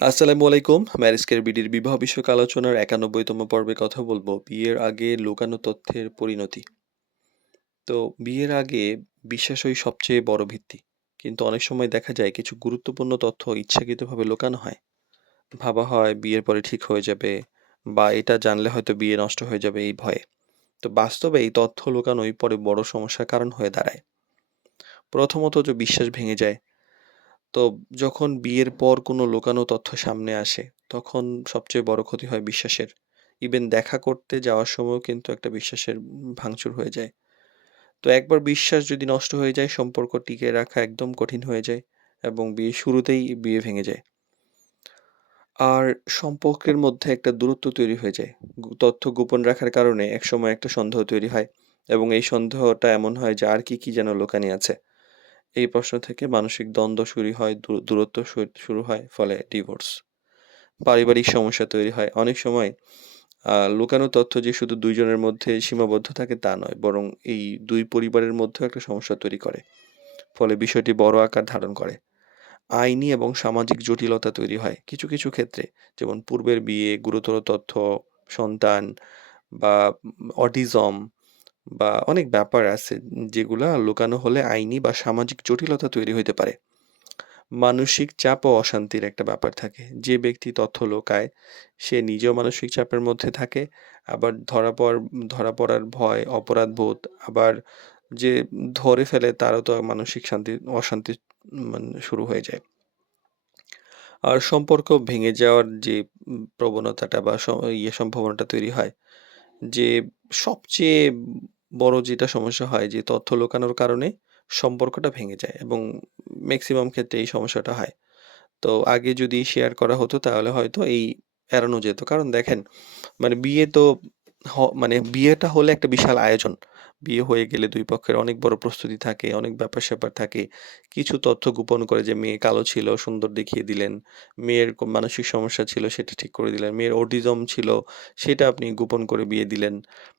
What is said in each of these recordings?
আসসালামু আলাইকুম। ম্যারেজ বিডির বিবাহ বিষয়ক আলোচনার ৯১তম পর্বে কথা বলবো বিয়ের আগে লুকানো তথ্যের পরিণতি। তো বিয়ের আগে বিশ্বাসই সবচেয়ে বড় ভিত্তি। কিন্তু অনেক সময় দেখা যায় কিছু গুরুত্বপূর্ণ তথ্য ইচ্ছাকৃতভাবে লুকানো হয়। ভাবা হয় বিয়ের পরে ঠিক হয়ে যাবে বা এটা জানলে হয়তো বিয়ে নষ্ট হয়ে যাবে এই ভয়ে। তো বাস্তবে এই তথ্য লুকানোই পরে বড় সমস্যার কারণ হয়ে দাঁড়ায়। প্রথমত যে বিশ্বাস ভেঙে যায়। তো যখন বিয়ের পর কোনো লুকানো তথ্য সামনে আসে, তখন সবচেয়ে বড় ক্ষতি হয় বিশ্বাসের। ইভেন দেখা করতে যাওয়ার সময়ও কিন্তু একটা বিশ্বাসের ভাঙচুর হয়ে যায়। তো একবার বিশ্বাস যদি নষ্ট হয়ে যায়, সম্পর্ক টিকিয়ে রাখা একদম কঠিন হয়ে যায় এবং বিয়ের শুরুতেই বিয়ে ভেঙে যায়। আর সম্পর্কের মধ্যে একটা দূরত্ব তৈরি হয়ে যায়। তথ্য গোপন রাখার কারণে একসময় একটা সন্দেহ তৈরি হয় এবং এই সন্দেহটা এমন হয় যে আর কি যেন লুকানি আছে। এই প্রশ্ন থেকে মানসিক দ্বন্দ্ব শুরু হয়, দূরত্ব শুরু হয়, ফলে ডিভোর্স। পারিবারিক সমস্যা তৈরি হয়। অনেক সময় লুকানো তথ্য যে শুধু ২ জনের মধ্যে সীমাবদ্ধ থাকে তা নয়, বরং এই ২ পরিবারের মধ্যেও একটা সমস্যা তৈরি করে। ফলে বিষয়টি বড় আকার ধারণ করে। আইনি এবং সামাজিক জটিলতা তৈরি হয়। কিছু ক্ষেত্রে যেমন পূর্বের বিয়ে, গুরুতর তথ্য, সন্তান বা অটিজম বা অনেক ব্যাপার আছে যেগুলা লুকানো হলে আইনি বা সামাজিক জটিলতা তৈরি হইতে পারে। মানসিক চাপ ও অশান্তির একটা ব্যাপার থাকে। যে ব্যক্তি তথ্য লুকায় সে নিজেও মানসিক চাপের মধ্যে থাকে। আবার ধরা পড়ার ভয়, অপরাধবোধ, আবার যে ধরে ফেলে তারও তো মানসিক অশান্তি শুরু হয়ে যায়। আর সম্পর্ক ভেঙে যাওয়ার যে প্রবণতাটা বা সম্ভাবনাটা তৈরি হয়, যে সবচেয়ে বড় যেটা সমস্যা হয় যে তথ্য লুকানোর কারণে সম্পর্কটা ভেঙে যায় এবং মেক্সিমাম ক্ষেত্রে এই সমস্যাটা হয়। তো আগে যদি শেয়ার করা হতো তাহলে হয়তো এই এড়ানো যেত। কারণ দেখেন মানে বিয়ে তো বিয়েটা হলে একটা বিশাল আয়োজন। বিয়ে হয়ে গেলে ২ পক্ষের অনেক বড় প্রস্তুতি থাকে, অনেক ব্যাপার-স্যাপার থাকে। কিছু তথ্য গোপন করে যে মেয়ে কালো ছিল, সুন্দর দেখিয়ে দিলেন। মেয়ের মানসিক সমস্যা ছিল সেটা ঠিক করে দিলেন। মেয়ের অটিজম ছিল সেটা আপনি গোপন করে বিয়ে দিলেন।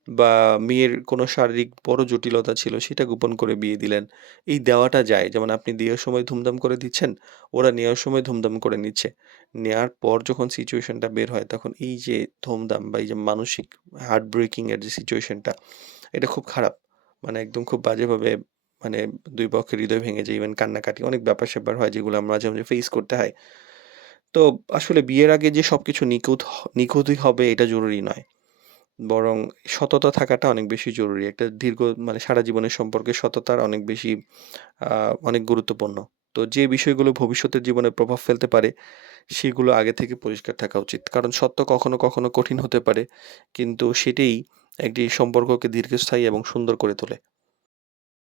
বা মেয়ের কোনো শারীরিক বড় জটিলতা ছিল সেটা গোপন করে বিয়ে দিলেন। এই দেওয়াটা যায়। যেমন আপনি বিয়ের সময় ধুমধাম করে দিচ্ছেন, ওরা নেওয়ার সময় ধুমধাম করে নিচ্ছে। নেয়ার পর যখন সিচুয়েশনটা বের হয় তখন এই যে ধুমধাম বা এই যে মানসিক হার্ট ব্রেকিং এর যে সিচুয়েশনটা এটা খুব খারাপ। মানে একদম খুব বাজেভাবে মানে ২ পক্ষের হৃদয় ভেঙে যায়। ইভেন কান্নাকাটি অনেক ব্যাপার-স্যাপার হয় যেগুলো আমরা মাঝে ফেস করতে হয়। তো আসলে বিয়ের আগে যে সবকিছু নিখুঁতই হবে এটা জরুরি নয়। বরং সততা থাকাটা অনেক বেশি জরুরি। একটা সারা জীবনের সম্পর্কে সততার অনেক বেশি আ অনেক গুরুত্বপূর্ণ। তো যে বিষয়গুলো ভবিষ্যতের জীবনে প্রভাব ফেলতে পারে সেগুলো আগে থেকে পরিষ্কার থাকা উচিত। কারণ সত্য কখনো কঠিন হতে পারে। কিন্তু সেটাই একটি সম্পর্ককে দীর্ঘস্থায়ী এবং সুন্দর করে তোলে।